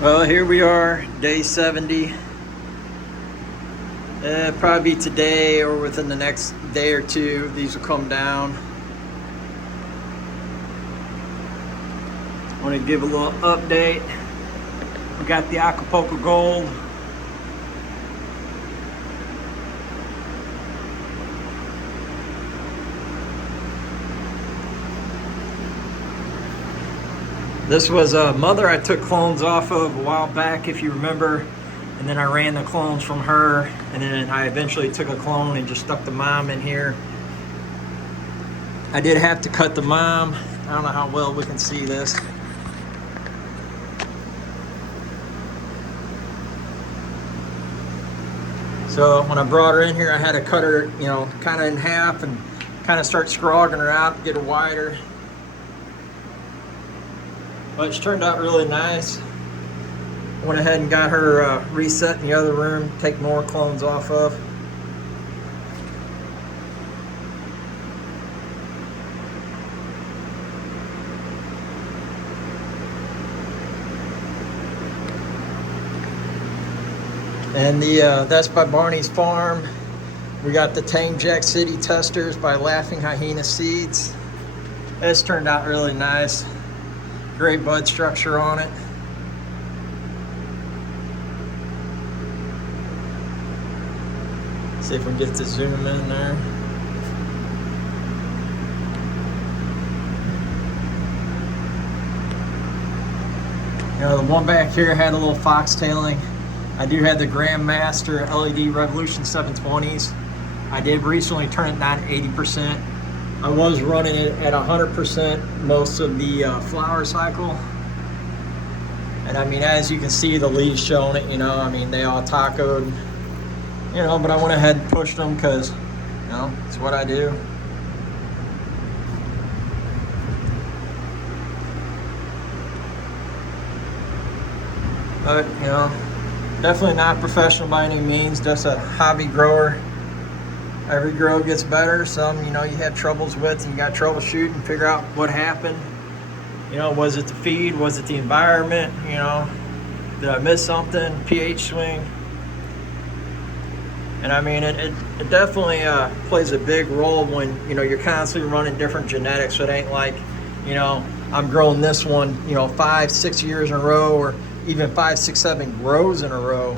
Well, here we are, day 70. Probably today or within the next day or two, these will come down. I want to give a little update. We got the Acapulco Gold. This was a mother I took clones off of a while back, if you remember, and then I ran the clones from her, and then I eventually took a clone and just stuck the mom in here. I did have to cut the mom. I don't know how well we can see this. So when I brought her in here, I had to cut her, kind of in half and kind of start scrogging her out, get her wider. But it's turned out really nice. Went ahead and got her reset in the other room, take more clones off of. And that's by Barney's Farm. We got the Tame Jack City Testers by Laughing Hyena Seeds. It's turned out really nice. Great bud structure on it. See if we get to zoom in there. The one back here had a little foxtailing. I do have the Grandmaster LED Revolution 720s. I did recently turn it down to 80%. I was running it at 100% most of the flower cycle. And I mean, as you can see, the leaves showing it, they all tacoed, but I went ahead and pushed them because, it's what I do. But, definitely not professional by any means, just a hobby grower. Every grow gets better. Some, you have troubles with, and you got to troubleshoot and figure out what happened. Was it the feed? Was it the environment? Did I miss something? pH swing? And I mean, it definitely plays a big role when, you're constantly running different genetics. So it ain't like, I'm growing this one, 5-6 years in a row, or even 5, 6, 7 grows in a row.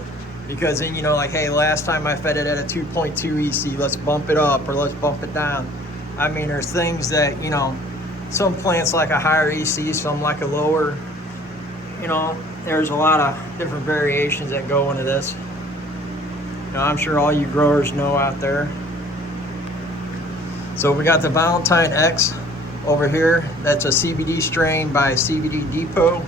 Because then, hey, last time I fed it at a 2.2 EC, let's bump it up or let's bump it down. I mean, there's things that, some plants like a higher EC, some like a lower. There's a lot of different variations that go into this. I'm sure all you growers know out there. So we got the Valentine X over here. That's a CBD strain by CBD Depot.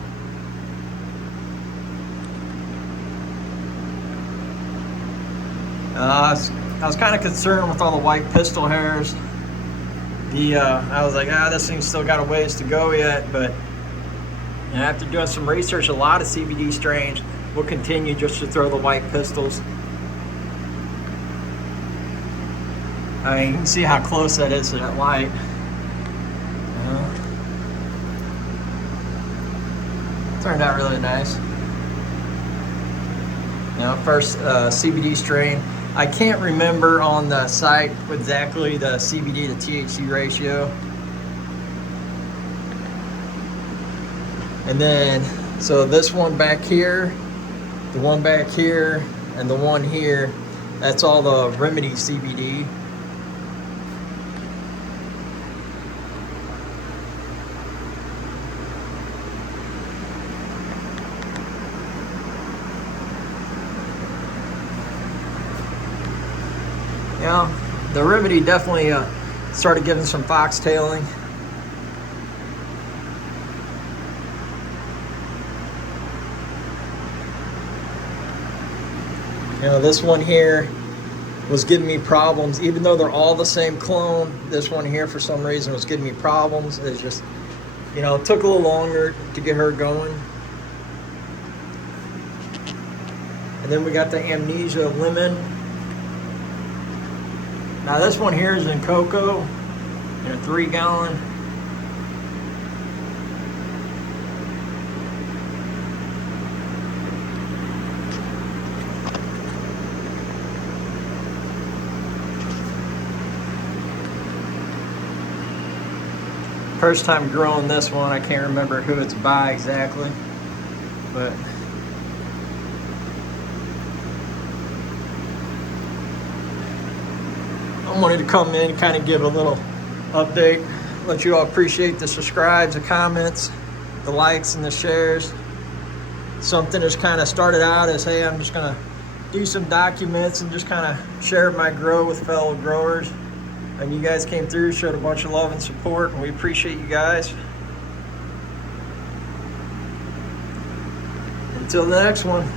I was kind of concerned with all the white pistil hairs. I was like, this thing's still got a ways to go yet, but after doing some research, a lot of CBD strains will continue just to throw the white pistils. I mean, you can see how close that is to that light. Turned out really nice. First CBD strain. I can't remember on the site exactly the CBD to THC ratio. And then, so this one back here, the one back here, and the one here, that's all the Remedy CBD. The Remedy definitely started giving some foxtailing. This one here was giving me problems, even though they're all the same clone. This one here, for some reason, was giving me problems. It's just, it took a little longer to get her going. And then we got the Amnesia Lemon. Now this one here is in cocoa, in a 3-gallon. First time growing this one. I can't remember who it's by exactly, but I wanted to come in and kind of give a little update, let you all appreciate the subscribes, the comments, the likes, and the shares. Something that's kind of started out as, hey, I'm just gonna do some documents and just kind of share my grow with fellow growers. And you guys came through, showed a bunch of love and support, and we appreciate you guys. Until the next one.